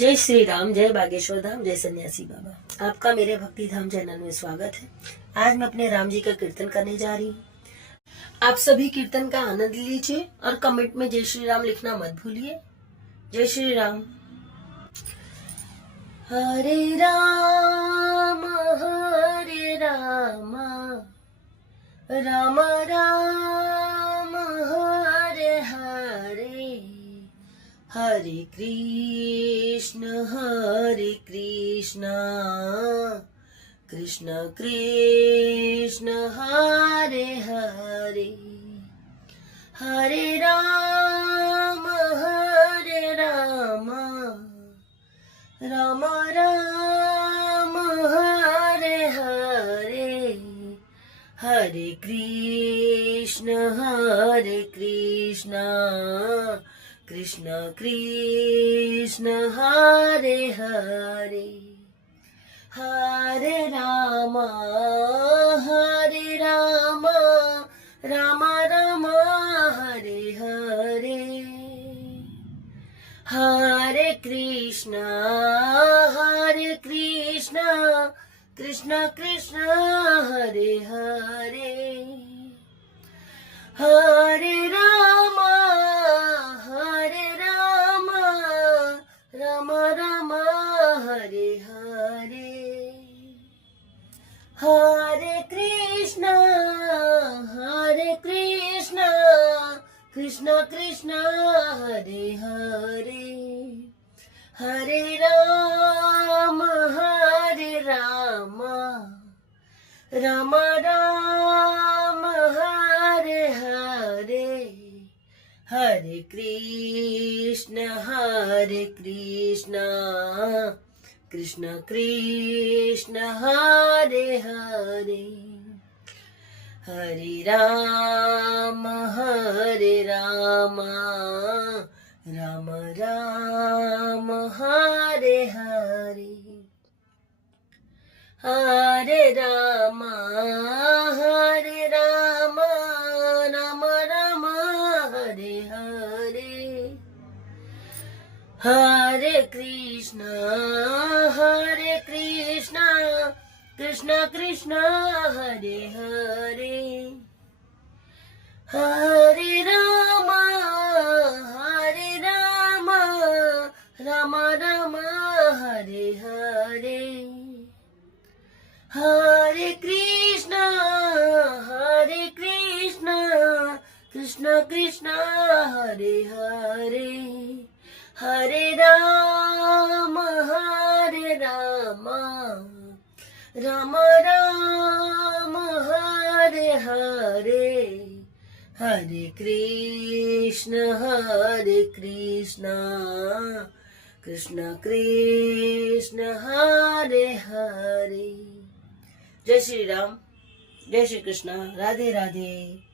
जय श्री राम, जय बागेश्वर धाम, जय सन्यासी बाबा। आपका मेरे भक्ति धाम चैनल में स्वागत है। आज मैं अपने राम जी का कीर्तन करने जा रही हूँ। आप सभी कीर्तन का आनंद लीजिए और कमेंट में जय श्री राम लिखना मत भूलिए। जय श्री राम। हरे राम हरे राम, राम राम हरे हरे, हरे कृष्ण कृष्ण कृष्ण हरे हरे, हरे राम राम राम हरे हरे, हरे कृष्ण कृष्ण कृष्ण हरे हरे, हरे राम राम राम हरे हरे, हरे कृष्ण कृष्ण कृष्ण हरे हरे, हरे राम राम राम हरे हरे, हरे कृष्ण कृष्ण कृष्ण हरे हरे, हरे राम राम राम हरे हरे, हरे कृष्ण कृष्ण कृष्ण हरे हरे, हरे राम राम राम हरे हरे, हरे राम राम राम हरे हरे, हरे कृष्ण कृष्ण कृष्ण हरे हरे, हरे राम राम राम हरे हरे, हरे कृष्ण कृष्ण कृष्ण हरे हरे, हरे राम राम राम हरे हरे, हरे कृष्ण कृष्ण कृष्ण हरे हरे। जय श्री राम, जय श्री कृष्ण, राधे राधे।